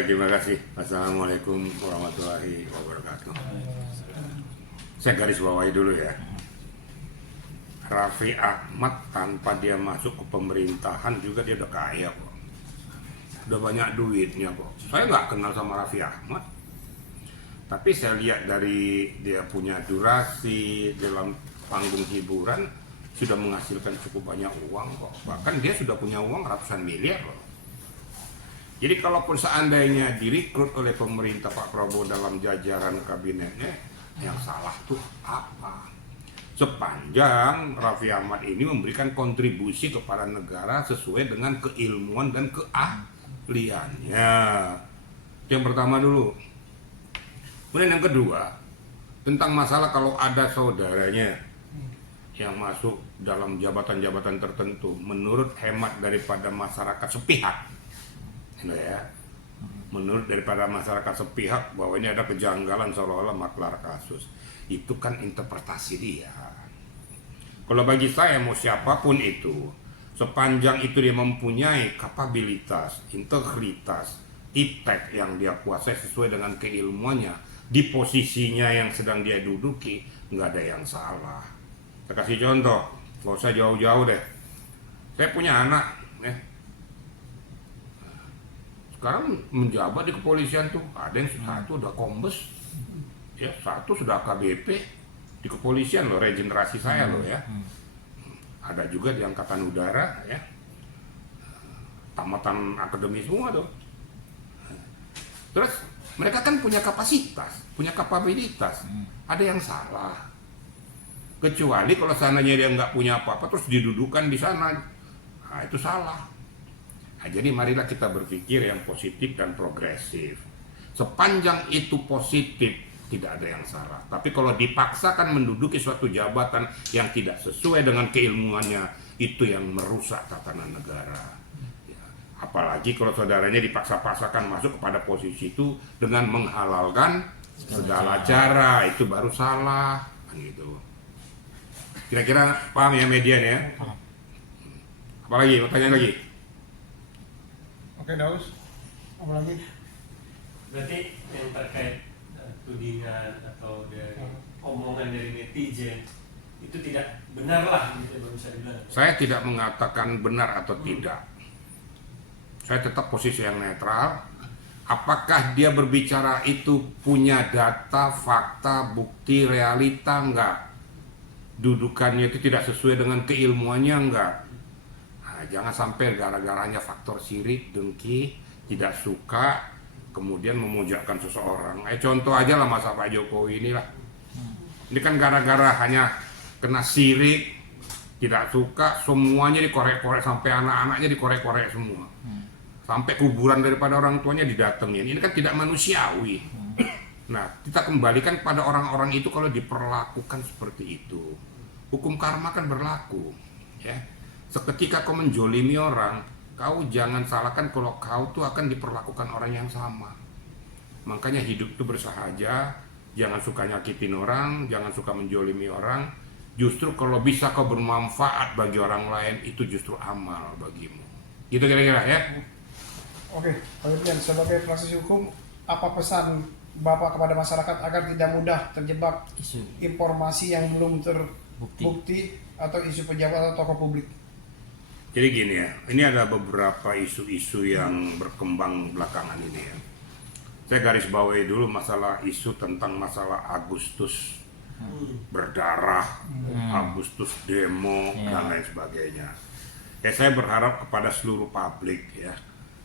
Baik, terima kasih. Assalamualaikum warahmatullahi wabarakatuh. Saya garis bawahi dulu ya. Raffi Ahmad tanpa dia masuk ke pemerintahan juga dia udah kaya kok. Udah banyak duitnya kok. Saya nggak kenal sama Raffi Ahmad. Tapi saya lihat dari dia punya durasi dalam panggung hiburan sudah menghasilkan cukup banyak uang kok. Bahkan dia sudah punya uang ratusan miliar loh. Jadi kalaupun seandainya direkrut oleh pemerintah Pak Prabowo dalam jajaran kabinetnya, yang salah tuh apa? Sepanjang Raffi Ahmad ini memberikan kontribusi kepada negara sesuai dengan keilmuan dan keahliannya. Yang pertama dulu. Kemudian yang kedua, tentang masalah kalau ada saudaranya yang masuk dalam jabatan-jabatan tertentu, menurut hemat daripada masyarakat sepihak, ya, menurut daripada masyarakat sepihak bahwa ini ada kejanggalan seolah-olah maklar kasus, itu kan interpretasi dia. Kalau bagi saya mau siapapun itu, sepanjang itu dia mempunyai kapabilitas, integritas, iptek yang dia kuasai sesuai dengan keilmuannya di posisinya yang sedang dia duduki, nggak ada yang salah. Saya kasih contoh, nggak usah jauh-jauh deh. Saya punya anak, ya. Sekarang menjabat di kepolisian tuh, ada yang satu udah kombes, ya, satu sudah AKBP di kepolisian loh, regenerasi saya loh ya. Ada juga di angkatan udara ya, tamatan akademi semua tuh. Terus mereka kan punya kapasitas, punya kapabilitas, ada yang salah. Kecuali kalau seandainya dia nggak punya apa-apa terus didudukan di sana, nah itu salah. Nah, jadi marilah kita berpikir yang positif dan progresif. Sepanjang itu positif, tidak ada yang salah. Tapi kalau dipaksakan menduduki suatu jabatan yang tidak sesuai dengan keilmuannya, itu yang merusak tatanan negara. Ya, apalagi kalau saudaranya dipaksa-paksakan masuk kepada posisi itu dengan menghalalkan segala cara, itu baru salah. Gitu. Kira-kira paham ya median ya? Apalagi, mau tanya lagi? Oke, Daus, apa lagi? Berarti yang terkait tudingan atau dari omongan dari netizen itu tidak benar lah, gitu bisa dibilang. Saya tidak mengatakan benar atau tidak. Saya tetap posisi yang netral. Apakah dia berbicara itu punya data, fakta, bukti, realita enggak? Dudukannya itu tidak sesuai dengan keilmuannya enggak? Jangan sampai gara-garanya faktor sirik, dengki, tidak suka, kemudian memujakan seseorang. Contoh aja lah masa Pak Jokowi inilah. Ini kan gara-gara hanya kena sirik, tidak suka, semuanya dikorek-korek, sampai anak-anaknya dikorek-korek semua. Sampai kuburan daripada orang tuanya didatengin. Ini kan tidak manusiawi. Nah, kita kembalikan pada orang-orang itu kalau diperlakukan seperti itu. Hukum karma kan berlaku, ya. Seketika kau menjolimi orang, kau jangan salahkan kalau kau tuh akan diperlakukan orang yang sama. Makanya hidup itu bersahaja, jangan suka nyakitin orang, jangan suka menjolimi orang. Justru kalau bisa kau bermanfaat bagi orang lain, itu justru amal bagimu. Gitu kira-kira ya. Oke, kemudian sebagai praktisi hukum, apa pesan Bapak kepada masyarakat agar tidak mudah terjebak informasi yang belum terbukti atau isu pejabat atau tokoh publik? Jadi gini ya, ini ada beberapa isu-isu yang berkembang belakangan ini ya. Saya garis bawahi dulu masalah isu tentang masalah Agustus berdarah, Agustus demo, dan lain sebagainya. Saya berharap kepada seluruh publik ya,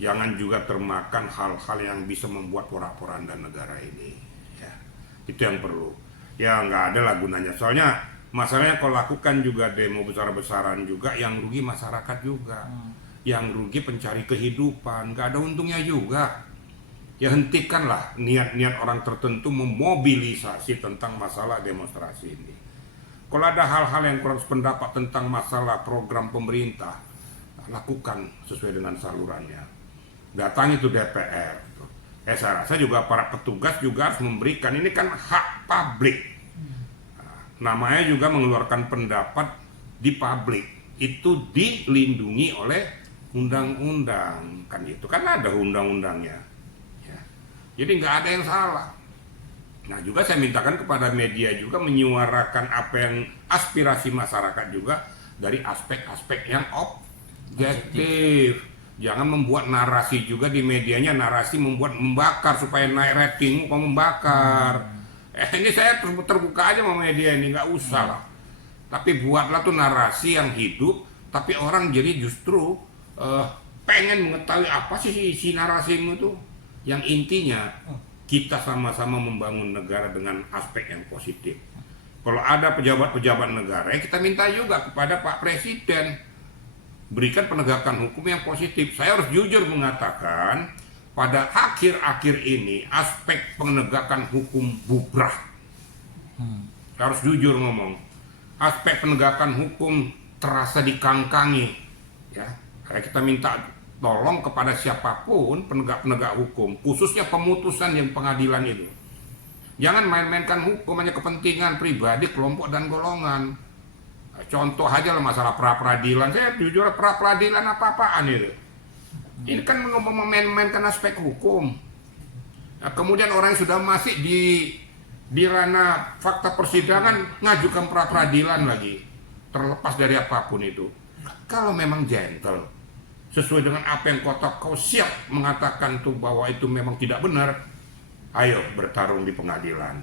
jangan juga termakan hal-hal yang bisa membuat porak-poranda negara ini. Ya, itu yang perlu. Ya nggak ada lah gunanya. Soalnya masalahnya kalau lakukan juga demo besar-besaran juga, yang rugi masyarakat juga, yang rugi pencari kehidupan, nggak ada untungnya juga. Ya hentikanlah niat-niat orang tertentu memobilisasi tentang masalah demonstrasi ini. Kalau ada hal-hal yang kurang sependapat tentang masalah program pemerintah, lakukan sesuai dengan salurannya. Datangi itu DPR. Saya rasa juga para petugas juga harus memberikan, ini kan hak publik. Namanya juga mengeluarkan pendapat di publik, itu dilindungi oleh undang-undang, kan itu kan ada undang-undangnya Jadi nggak ada yang salah. Nah juga saya mintakan kepada media juga menyuarakan apa yang aspirasi masyarakat juga dari aspek-aspek yang objektif. Jangan membuat narasi juga di medianya, narasi membakar supaya naik rating, kok membakar. Ini saya terbuka aja sama media ini, nggak usah lah. Tapi buatlah tuh narasi yang hidup, tapi orang jadi justru pengen mengetahui apa sih isi narasimu tuh. Yang intinya kita sama-sama membangun negara dengan aspek yang positif. Kalau ada pejabat-pejabat negara, kita minta juga kepada Pak Presiden berikan penegakan hukum yang positif. Saya harus jujur mengatakan pada akhir-akhir ini aspek penegakan hukum bubrah. Harus jujur ngomong, aspek penegakan hukum terasa dikangkangi. Ya, kayak kita minta tolong kepada siapapun penegak-penegak hukum, khususnya pemutusan yang pengadilan itu. Jangan main-mainkan hukum hanya kepentingan pribadi, kelompok dan golongan. Contoh aja lah masalah pra-peradilan. Saya jujur pra-peradilan apa-apaan itu. Ini kan memain-mainkan aspek hukum. Nah, kemudian orang yang sudah masih di ranah fakta persidangan ngajukan pra-peradilan lagi. Terlepas dari apapun itu. Kalau memang gentle, sesuai dengan apa yang kau siap mengatakan tuh bahwa itu memang tidak benar, ayo bertarung di pengadilan.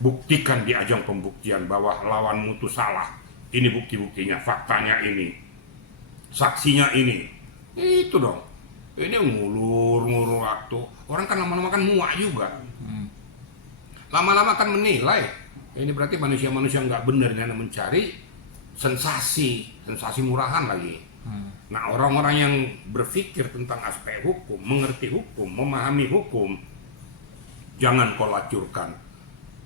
Buktikan di ajang pembuktian bahwa lawanmu itu salah. Ini bukti-buktinya, faktanya ini, saksinya ini. Itu dong. Ini ngulur waktu. Orang kan lama-lama kan muak juga. Lama-lama kan menilai. Ini berarti manusia-manusia nggak benar yang mencari sensasi murahan lagi. Nah, orang-orang yang berpikir tentang aspek hukum, mengerti hukum, memahami hukum, jangan kau lacurkan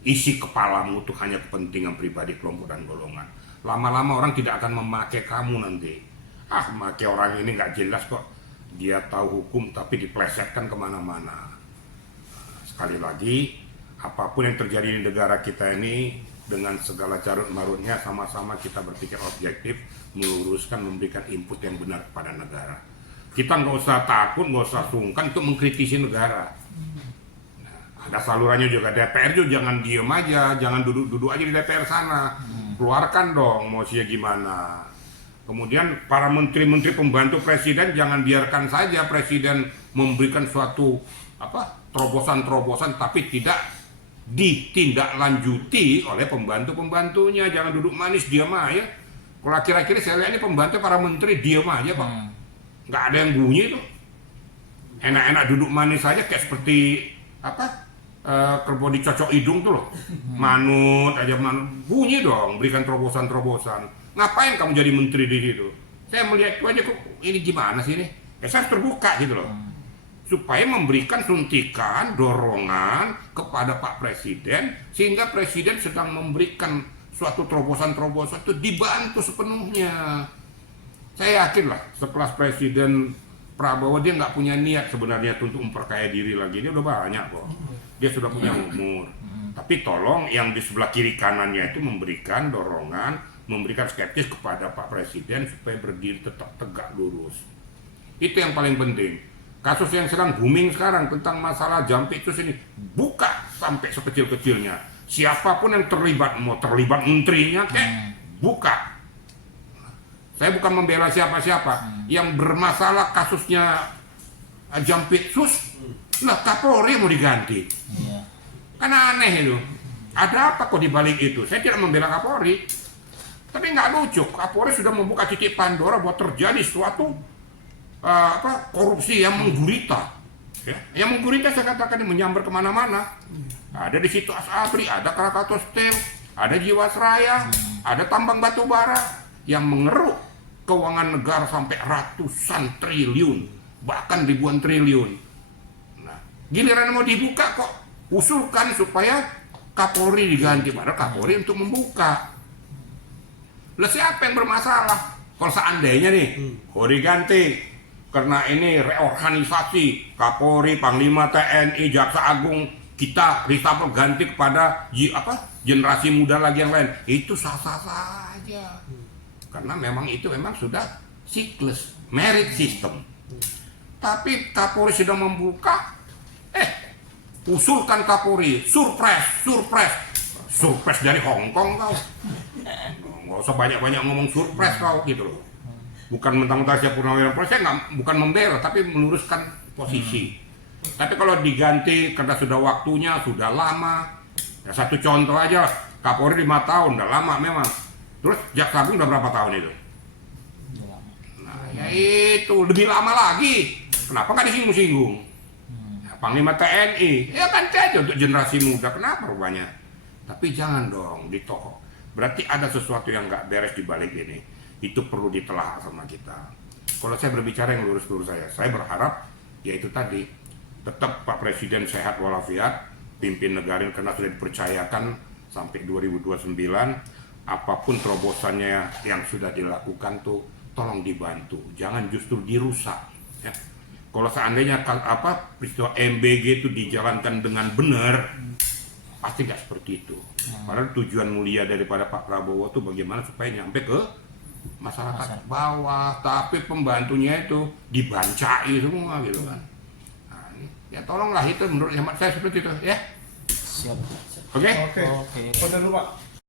isi kepalamu itu hanya kepentingan pribadi, kelompok dan golongan. Lama-lama orang tidak akan memakai kamu nanti. Memakai orang ini nggak jelas kok. Dia tahu hukum tapi diplesetkan kemana-mana. Sekali lagi, apapun yang terjadi di negara kita ini, dengan segala carut marutnya, sama-sama kita berpikir objektif, meluruskan, memberikan input yang benar kepada negara. Kita nggak usah takut, nggak usah sungkan untuk mengkritisi negara. Ada salurannya juga. DPR juga jangan diem aja, jangan duduk-duduk aja di DPR sana. Keluarkan dong maunya gimana. Kemudian para menteri-menteri pembantu presiden jangan biarkan saja presiden memberikan suatu terobosan-terobosan tapi tidak ditindaklanjuti oleh pembantu-pembantunya. Jangan duduk manis diam aja. Kalau akhir-akhir saya lihat ini pembantu para menteri diam aja, Pak. Nggak ada yang bunyi tuh. Enak-enak duduk manis saja kayak seperti kerbau dicocok hidung tuh loh. Manut aja, bunyi dong, berikan terobosan-terobosan. Ngapain kamu jadi menteri di situ? Saya melihat itu aja kok, ini gimana sih ini? Ya saya terbuka gitu loh. Supaya memberikan suntikan, dorongan kepada Pak Presiden, sehingga Presiden sedang memberikan suatu terobosan-terobosan itu dibantu sepenuhnya. Saya yakin lah sekelas Presiden Prabowo dia nggak punya niat sebenarnya untuk memperkaya diri lagi. Dia udah banyak kok. Dia sudah punya umur. Tapi tolong yang di sebelah kiri kanannya itu memberikan dorongan, memberikan skeptis kepada Pak Presiden supaya berdiri tetap tegak lurus. Itu yang paling penting. Kasus yang sedang booming sekarang tentang masalah Jampitsus ini, buka sampai sekecil-kecilnya. Siapapun yang terlibat, mau terlibat menterinya buka. Saya bukan membela siapa-siapa. Yang bermasalah kasusnya Jampitsus, Kapolri mau diganti. Kan aneh itu. Ada apa kok dibalik itu? Saya tidak membela Kapolri, tapi nggak lucu. Kapolri sudah membuka titik Pandora buat terjadi suatu korupsi yang menggurita. Ya, yang menggurita saya katakan menyambar kemana-mana. Ada di situ Asabri, ada Krakatau Steel, ada Jiwasraya, ada tambang batu bara yang mengeruk keuangan negara sampai ratusan triliun, bahkan ribuan triliun. Nah, giliran mau dibuka kok usulkan supaya Kapolri diganti, padahal Kapolri untuk membuka. Lah siapa yang bermasalah? Kalau seandainya nih, diganti karena ini reorganisasi Kapolri, Panglima TNI, Jaksa Agung, kita reshuffle ganti kepada generasi muda lagi yang lain, itu sah-sah saja. Karena memang itu memang sudah siklus merit system. Tapi Kapolri sudah membuka, usulkan Kapolri, surprise dari Hong Kong kau. Nggak usah banyak-banyak ngomong surprise kau gitu loh. Bukan mentang-mentang saya Purnawirawan Polri, saya bukan membela, tapi meluruskan posisi. Tapi kalau diganti karena sudah waktunya, sudah lama. Ya, satu contoh aja, Kapolri 5 tahun, udah lama memang. Terus Jaksa Agung udah berapa tahun itu? Nah, ya itu, lebih lama lagi. Kenapa nggak disinggung-singgung? Ya, Panglima TNI, ya kan aja untuk generasi muda, kenapa rupanya? Tapi jangan dong ditohok. Berarti ada sesuatu yang nggak beres di balik ini. Itu perlu ditelaah sama kita. Kalau saya berbicara yang lurus-lurus saya berharap ya itu tadi, tetap Pak Presiden sehat walafiat, pimpin negara ini karena sudah dipercayakan sampai 2029. Apapun terobosannya yang sudah dilakukan tuh tolong dibantu, jangan justru dirusak ya. Kalau seandainya peristiwa MBG itu dijalankan dengan benar, pasti nggak seperti itu. Padahal tujuan mulia daripada Pak Prabowo tuh bagaimana supaya nyampe ke masyarakat bawah, tapi pembantunya itu dibancai semua gitu kan. Nah, ya tolonglah, itu menurut hemat saya seperti itu ya. Siap. Oke? Oke. Udah dulu Pak.